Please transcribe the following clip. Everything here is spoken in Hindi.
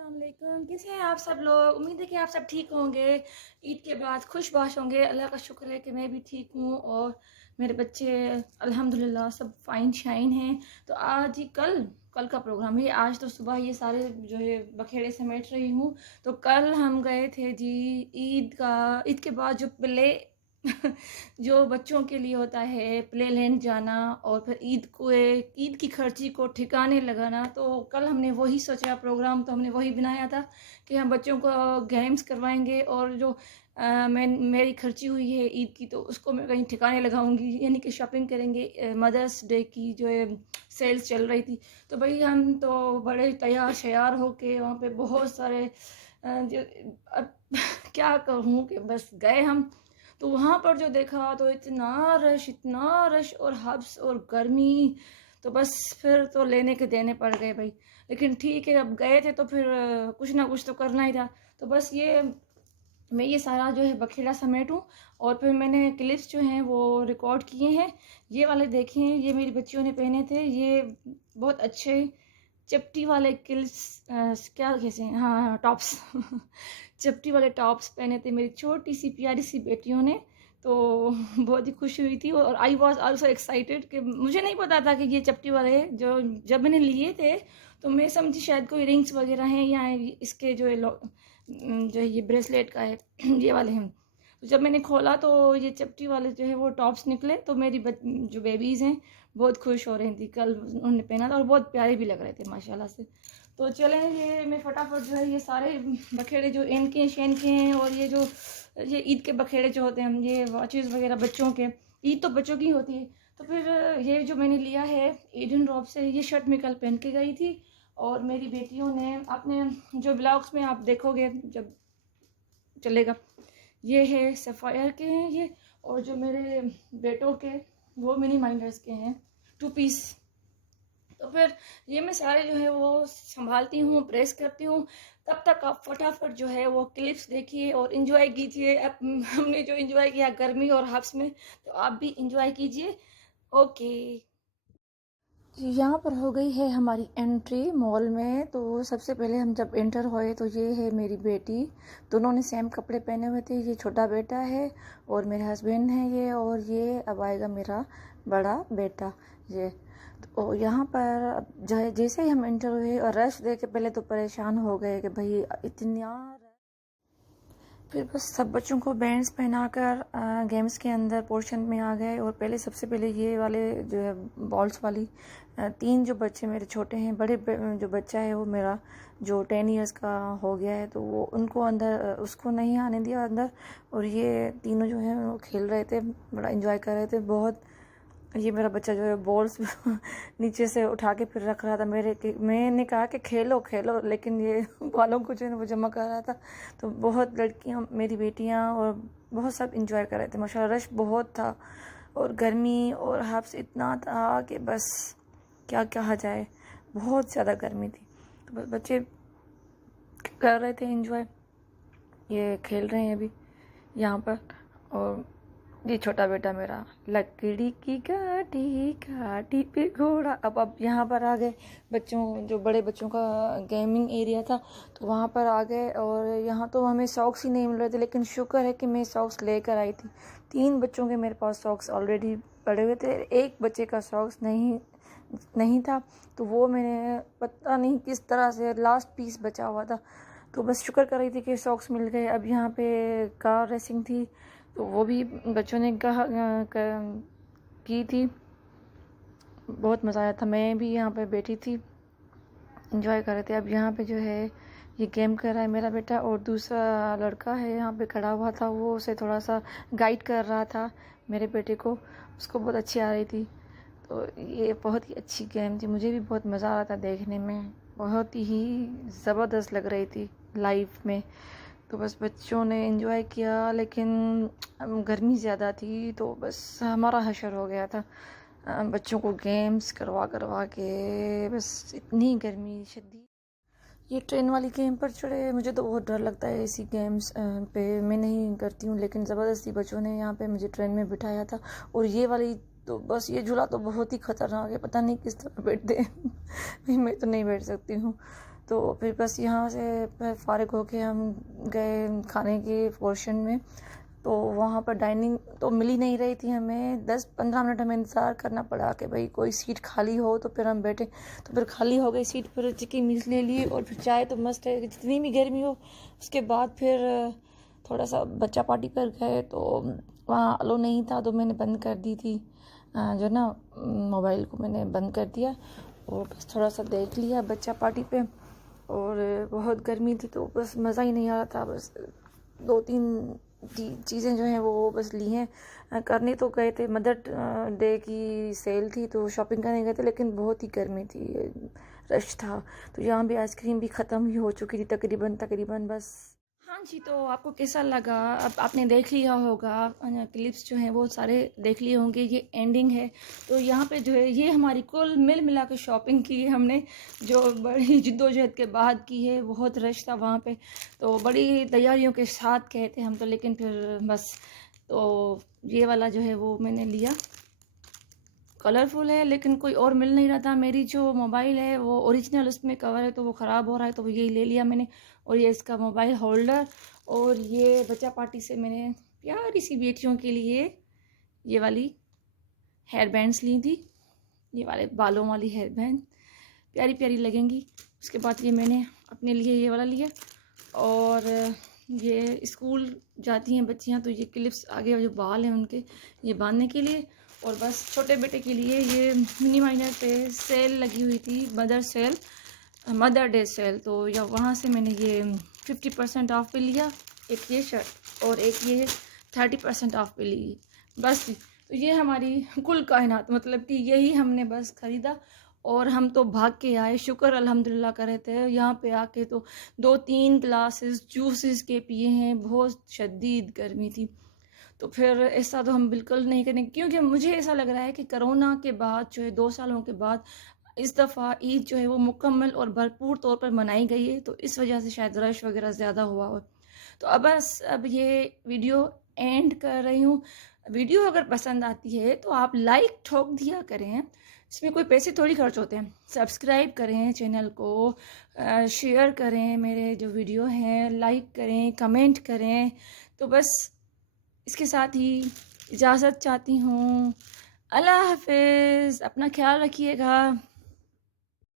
अस्सलाम वालेकुम। कैसे हैं आप सब लोग? उम्मीद है कि आप सब ठीक होंगे। ईद के बाद खुशबाश होंगे। अल्लाह का शुक्र है कि मैं भी ठीक हूँ और मेरे बच्चे अल्हम्दुलिल्लाह सब फाइन शाइन हैं। तो आज ही कल का प्रोग्राम है। आज तो सुबह ये सारे जो है बखेड़े समेट रही हूँ। तो कल हम गए थे जी ईद के बाद जो प्ले जो बच्चों के लिए होता है प्ले लैंड जाना और फिर ईद की खर्ची को ठिकाने लगाना। तो कल हमने वही सोचा, प्रोग्राम तो हमने वही बनाया था कि हम बच्चों को गेम्स करवाएंगे और जो मेरी खर्ची हुई है ईद की तो उसको मैं कहीं ठिकाने लगाऊंगी, यानी कि शॉपिंग करेंगे। मदर्स डे की जो है सेल्स चल रही थी तो भाई हम तो बड़े तैयार शयार होके वहाँ पे बहुत सारे जो अब क्या कहूँ कि बस गए हम। तो वहाँ पर जो देखा तो इतना रश और हब्स और गर्मी। तो बस फिर तो लेने के देने पड़ गए भाई। लेकिन ठीक है, अब गए थे तो फिर कुछ ना कुछ तो करना ही था। तो बस मैं ये सारा जो है बखेड़ा समेटूं और फिर मैंने क्लिप्स जो हैं वो रिकॉर्ड किए हैं। ये वाले देखें, ये मेरी बच्चियों ने पहने थे, ये बहुत अच्छे चपटी वाले क्लिप्स, क्या कैसे, हाँ टॉप्स चपटी वाले टॉप्स पहने थे मेरी छोटी सी प्यारी सी बेटियों ने। तो बहुत ही खुशी हुई थी और आई वॉज आल्सो एक्साइटेड कि मुझे नहीं पता था कि ये चपटी वाले जो जब मैंने लिए थे तो मैं समझी शायद कोई रिंग्स वगैरह हैं या इसके जो है ये ब्रेसलेट का है ये वाले हैं। तो जब मैंने खोला तो ये चपटी वाले जो है वो टॉप्स निकले। तो मेरी जो बेबीज़ हैं बहुत खुश हो रही थी, कल उन्होंने पहना था और बहुत प्यारे भी लग रहे थे माशाल्लाह से। तो चलें, ये मैं फटाफट जो है ये सारे बखेड़े जो इनके शेन के हैं और ये ईद के बखेड़े जो होते हैं, ये वॉचेस वगैरह बच्चों के, ईद तो बच्चों की होती है। तो फिर ये जो मैंने लिया है एडन रॉब से, ये शर्ट मैं कल पहन के गई थी और मेरी बेटियों ने अपने जो ब्लॉग्स में आप देखोगे जब चलेगा, ये है सफ़ायर के हैं ये, और जो मेरे बेटों के वो मिनी माइंडर्स के हैं 2 पीस। तो फिर ये मैं सारे जो है वो संभालती हूँ, प्रेस करती हूँ। तब तक आप फटाफट जो है वो क्लिप्स देखिए और इन्जॉय कीजिए। अब हमने जो इन्जॉय किया गर्मी और हब्स में, तो आप भी इन्जॉय कीजिए। ओके जी, यहाँ पर हो गई है हमारी एंट्री मॉल में। तो सबसे पहले हम जब एंटर हुए तो ये है मेरी बेटी, दोनों ने सेम कपड़े पहने हुए थे। ये छोटा बेटा है और मेरे हस्बैंड है ये, और ये अब आएगा मेरा बड़ा बेटा ये। तो यहाँ पर जैसे ही हम एंटर हुए और रश देख के पहले तो परेशान हो गए कि भाई इतना। फिर बस सब बच्चों को बैंड्स पहनाकर गेम्स के अंदर पोर्शन में आ गए। और सबसे पहले ये वाले जो है बॉल्स वाली 3 जो बच्चे मेरे छोटे हैं, जो बच्चा है वो मेरा जो 10 इयर्स का हो गया है, तो वो उनको अंदर उसको नहीं आने दिया अंदर। और ये तीनों जो हैं वो खेल रहे थे, बड़ा एंजॉय कर रहे थे बहुत। ये मेरा बच्चा जो है बॉल्स नीचे से उठा के फिर रख रहा था मैंने कहा कि खेलो खेलो, लेकिन ये बालों को जो है वो जमा कर रहा था। तो बहुत लड़कियां मेरी बेटियां और बहुत सब इंजॉय कर रहे थे माशाल्लाह। रश बहुत था और गर्मी और हब्स इतना था कि बस क्या कहा जाए, बहुत ज़्यादा गर्मी थी। तो बस बच्चे कर रहे थे इंजॉय, ये खेल रहे हैं अभी यहाँ पर। और ये छोटा बेटा मेरा लकड़ी की काटी काटी पे घोड़ा। अब यहाँ पर आ गए जो बड़े बच्चों का गेमिंग एरिया था, तो वहाँ पर आ गए। और यहाँ तो हमें सॉक्स ही नहीं मिल रहे थे, लेकिन शुक्र है कि मैं सॉक्स लेकर आई थी। 3 बच्चों के मेरे पास सॉक्स ऑलरेडी पड़े हुए थे, एक बच्चे का सॉक्स नहीं था, तो वो मैंने पता नहीं किस तरह से लास्ट पीस बचा हुआ था, तो बस शुक्र कर रही थी कि सॉक्स मिल गए। अब यहाँ पे कार रेसिंग थी, तो वो भी बच्चों ने की थी, बहुत मज़ा आया था। मैं भी यहाँ पे बैठी थी, इंजॉय कर रहे थे। अब यहाँ पे जो है ये गेम कर रहा है मेरा बेटा, और दूसरा लड़का है यहाँ पे खड़ा हुआ था, वो उसे थोड़ा सा गाइड कर रहा था मेरे बेटे को, उसको बहुत अच्छी आ रही थी। तो ये बहुत ही अच्छी गेम थी, मुझे भी बहुत मज़ा आ रहा था देखने में, बहुत ही ज़बरदस्त लग रही थी लाइव में। तो बस बच्चों ने एंजॉय किया, लेकिन गर्मी ज़्यादा थी तो बस हमारा हशर हो गया था बच्चों को गेम्स करवा के। बस इतनी गर्मी शदीद। ये ट्रेन वाली गेम पर चढ़े, मुझे तो बहुत डर लगता है ऐसी गेम्स पे, मैं नहीं करती हूँ, लेकिन ज़बरदस्ती बच्चों ने यहाँ पे मुझे ट्रेन में बिठाया था। और ये वाली तो बस ये झूला तो बहुत ही ख़तरनाक है, पता नहीं किस तरह बैठते हैं मैं तो नहीं बैठ सकती हूँ। तो फिर बस यहाँ से फ़ारिग होके हम गए खाने के पोर्शन में। तो वहाँ पर डाइनिंग तो मिल ही नहीं रही थी हमें, 10-15 मिनट हमें इंतज़ार करना पड़ा कि भाई कोई सीट खाली हो तो फिर हम बैठे। तो फिर खाली हो गई सीट, फिर चिकी मील्स ले लिए और फिर चाय तो मस्त है जितनी भी गर्मी हो। उसके बाद फिर थोड़ा सा बच्चा पार्टी पर गए तो वहाँ अलो नहीं था, तो मैंने बंद कर दी थी जो ना मोबाइल को मैंने बंद कर दिया और बस थोड़ा सा देख लिया बच्चा पार्टी पे। और बहुत गर्मी थी तो बस मज़ा ही नहीं आ रहा था। बस 2-3 चीज़ें जो हैं वो बस ली हैं। करने तो गए थे, मदर डे की सेल थी तो शॉपिंग करने गए थे, लेकिन बहुत ही गर्मी थी, रश था। तो यहाँ भी आइसक्रीम भी ख़त्म ही हो चुकी थी तकरीबन बस। हाँ जी, तो आपको कैसा लगा? अब आपने देख लिया होगा, क्लिप्स जो हैं वो सारे देख लिए होंगे। ये एंडिंग है, तो यहाँ पे जो है ये हमारी कुल मिल मिला के शॉपिंग की है हमने, जो बड़ी जिद्दोजहद के बाद की है। बहुत रश था वहाँ पे, तो बड़ी तैयारियों के साथ गए थे हम तो, लेकिन फिर बस तो ये वाला जो है वो मैंने लिया। कलरफुल है लेकिन कोई और मिल नहीं रहा था। मेरी जो मोबाइल है वो ओरिजिनल उसमें कवर है, तो वो ख़राब हो रहा है, तो यही ले लिया मैंने। और ये इसका मोबाइल होल्डर, और ये बच्चा पार्टी से मैंने प्यारी सी बेटियों के लिए ये वाली हेयर बैंड्स ली थी, ये वाले बालों वाली हेयर बैंड प्यारी प्यारी लगेंगी। उसके बाद ये मैंने अपने लिए ये वाला लिया। और ये स्कूल जाती हैं बच्चियाँ, तो ये क्लिप्स आगे जो बाल हैं उनके ये बांधने के लिए। और बस छोटे बेटे के लिए ये मिनी माइनर पे सेल लगी हुई थी, मदर डे सेल, तो या वहाँ से मैंने ये 50% ऑफ पे लिया, एक ये शर्ट और एक ये 30% ऑफ पे ली बस। तो ये हमारी कुल कायनात, मतलब कि यही हमने बस ख़रीदा और हम तो भाग के आए। शुक्र अल्हम्दुलिल्लाह कर रहे थे। यहाँ पे आके तो 2-3 ग्लासेस जूसेस के पिए हैं, बहुत शदीद गर्मी थी। तो फिर ऐसा तो हम बिल्कुल नहीं करेंगे, क्योंकि मुझे ऐसा लग रहा है कि कोरोना के बाद जो है 2 सालों के बाद इस दफ़ा ईद जो है वो मुकम्मल और भरपूर तौर पर मनाई गई है, तो इस वजह से शायद रश वगैरह ज़्यादा हुआ हो। तो अब ये वीडियो एंड कर रही हूँ। वीडियो अगर पसंद आती है तो आप लाइक ठोक दिया करें, इसमें कोई पैसे थोड़ी खर्च होते हैं। सब्सक्राइब करें चैनल को, शेयर करें मेरे जो वीडियो हैं, लाइक करें, कमेंट करें। तो बस इसके साथ ही इजाज़त चाहती हूँ। अल्लाह हाफ़िज़, अपना ख्याल रखिएगा।